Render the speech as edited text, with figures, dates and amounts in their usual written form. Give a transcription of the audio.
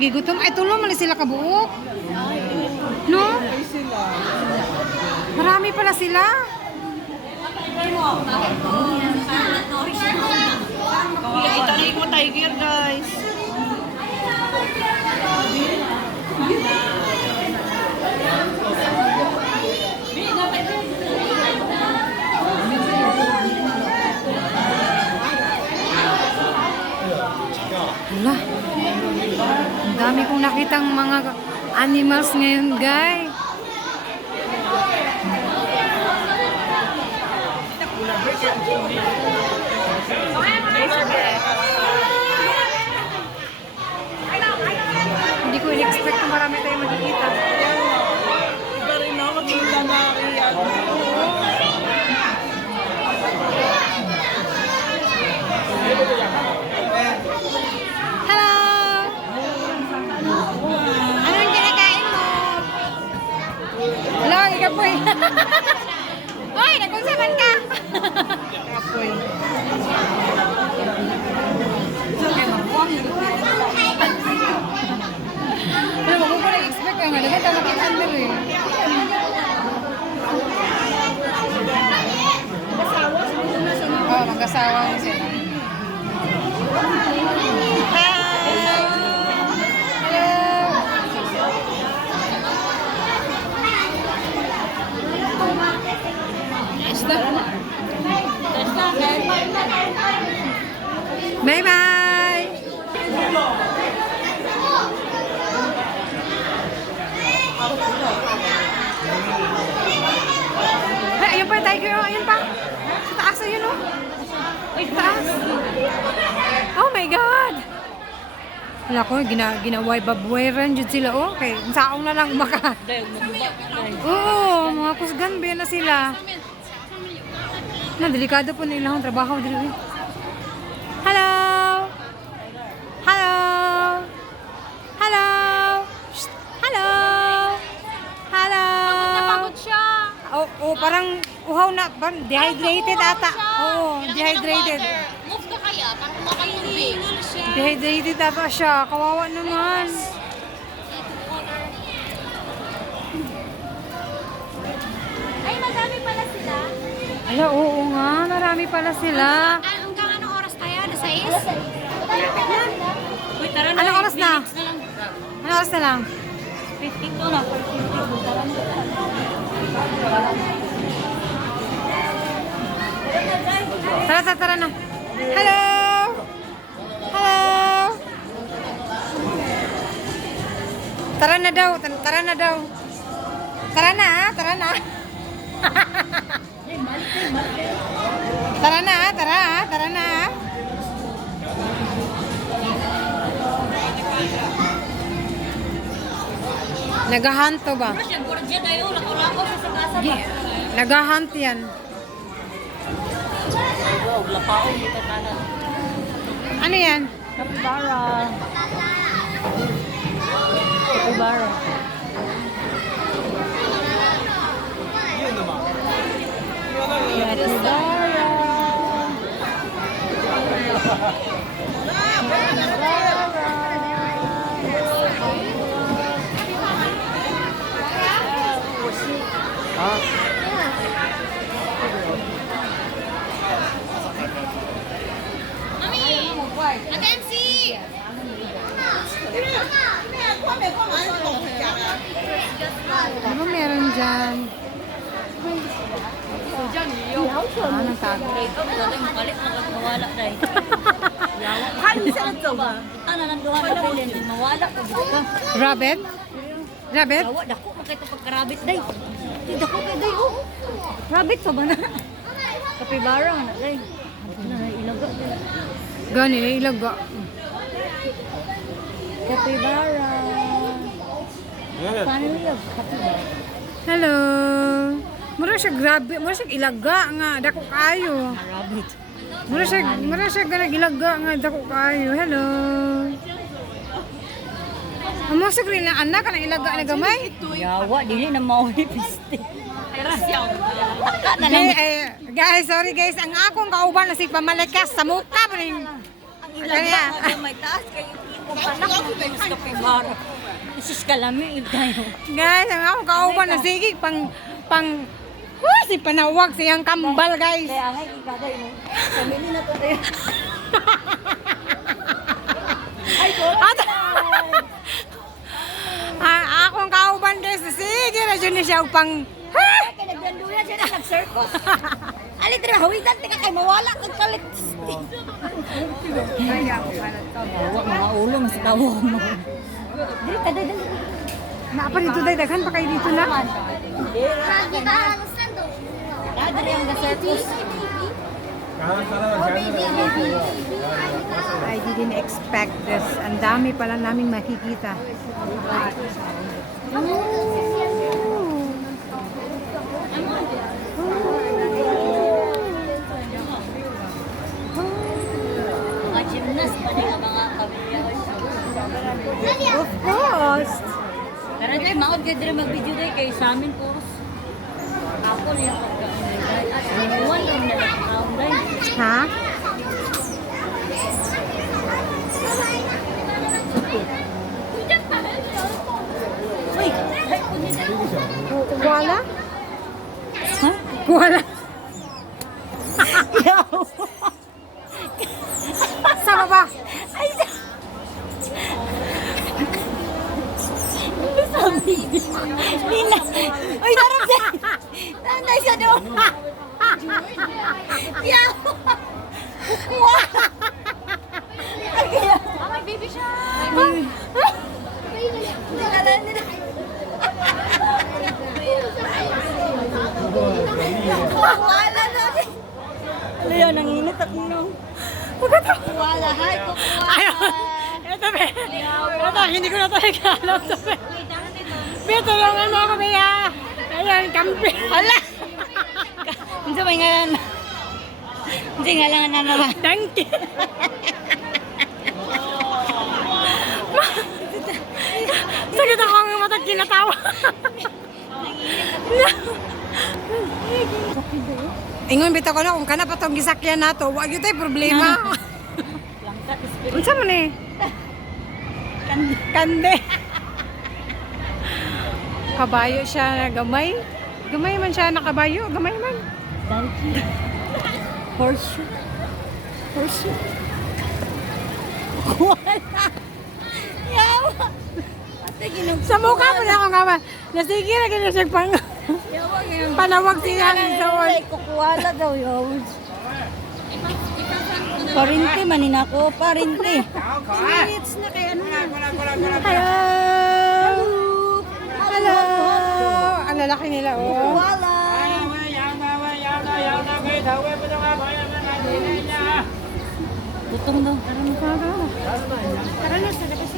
gigutom. Ay, tulong mali sila kabuok. No? Marami pala sila. Ito na yung tiger, guys. Wala. Ang dami kong nakitang mga animals ngayon, guys. Hindi ko in-expect na marami tayong makikita. Iba rin na, maganda na riyan. Hello! Anong kinakain mo? Hello, ikapoy. Hoy, nagkunsaman ka! Kapoy. Pero wag ko na-expect ka nga. Dagat ang nakitaan mo eh. Oo, mag-asawa mo sila. Bye bye. Ay, ayun pa yung tiger, oh. Ayun pa. Sa taas, ayun, oh. Sa taas. Oh my God. Wala ko, ginaway babweran dyan sila, oh. Okay, saong na lang maka. Oo, mga kusgan, ba na sila. Na, delikado po nila ang trabaho. Hello! Hello! Hello! Shh! Hello! Hello! Napagod siya. Oh, parang uhaw na. Dehydrated ata. Oo, dehydrated. Move ka kaya para kumakayubig. Dehydrated ata siya. Kawawa naman. Ay, madami pala sila. Ala, oo nga. Marami pala sila. Hanggang anong oras tayo? Alas 6? Malapit na. Uy, tara na. Anong oras na? Anong oras na lang? 52 na. Tara na. Hello! Hello! Tara na daw. Tara na daw. Tara na, tara na. Tara na, tara na. Nagahanto ba? Nagahunt yan. Ano yan? Kapibara. Kapibara. Mami! Atensi! Ano meron dyan? Ah, nang tago. Mawala dahil. Ano nang duha na bilin din mawala ko dito. Rabbit? Rabbit? Dawa dako makita pagkarabit day. Dako kay day oh. Rabbit sa bana. Kapibara na day. Ano na ilaga day. Gani, ilaga. Kapibara. Paano niya kapibara? Hello. Mura siya grabe, mura siya ilaga nga dako kayo. Rabbit. Mura siya ganag ilaga nga dako kayo. Hello. Amo sa green na anak kanang ilaga na gamay. Yawa dili na mauhi piste. Taka na lang. Guys, sorry guys, ang akong kauban na si Pamalakas sa muka pa rin. Ang ilaga may taas kay akong anak na kapibara. Isis kalami, tayo. Guys, ang akong kauban na sige, si panawag siyang kambal, guys. Kaya nga, ikaday mo. Pamili na to tayo. Ay, At, akong kauban, guys, sige na dyan na siya upang, kaya nagdanduya siya na nag-circus. Alit rin, hawitan, tika kay mawala kang kalit. Mga ulo, mas tawo mo. Dili, taday. Napa dito, day, daghan pa kayo dito na. Dadari ang circus. I didn't expect this. Ang dami pala naming makikita. Mga gymnast pa din ang mga pamilya. Of course. Pero dahil maod kayo din mag-video dahil kayo sa amin po. Ako niya pagkain. At sinuwan lang na lang dahil. Ha? Uy! Ay, kunin na. Kuwala? Ha? Kuwala. Yaw! Sa baba. Ay! Ano sabi? Lina! Uy, darap siya! Nanay siya doon! Yaw! Wow! May baby siya! Nalala nila. Wala na. Ano yan? Nanginit ako nung. Wala. Hi, Ayaw. Ito, be. Ito, hindi ko na ito nagkakalap. Ito yung ano ko, Bea. Ayan, kampi. Hala! Hindi may ngalan. Hindi nga lang na naman. Donkey. Sakit ako ang matag kinatawa. Ingon bitaw ko na kung kana pa tong gisakyan nato, wa gyud tay problema. Unsa man eh? Kande. Kabayo siya na gamay. Gamay man siya na kabayo, gamay man. Donkey. Horseshoe. Horseshoe. Wala. Yawa. Ate, ginag... Sa mukha mo na ako nga ba? Nasige na ganyan siya pang Yawa, ngayon. panawag siya ng soul. Ay, kukuwala daw, yawa. Parinte, manin ako. Parinte. Minutes na kaya na. Hello! Hello! Ang lalaki nila, oh. Wala. Gutom daw. Tara na. Tara na, sa labas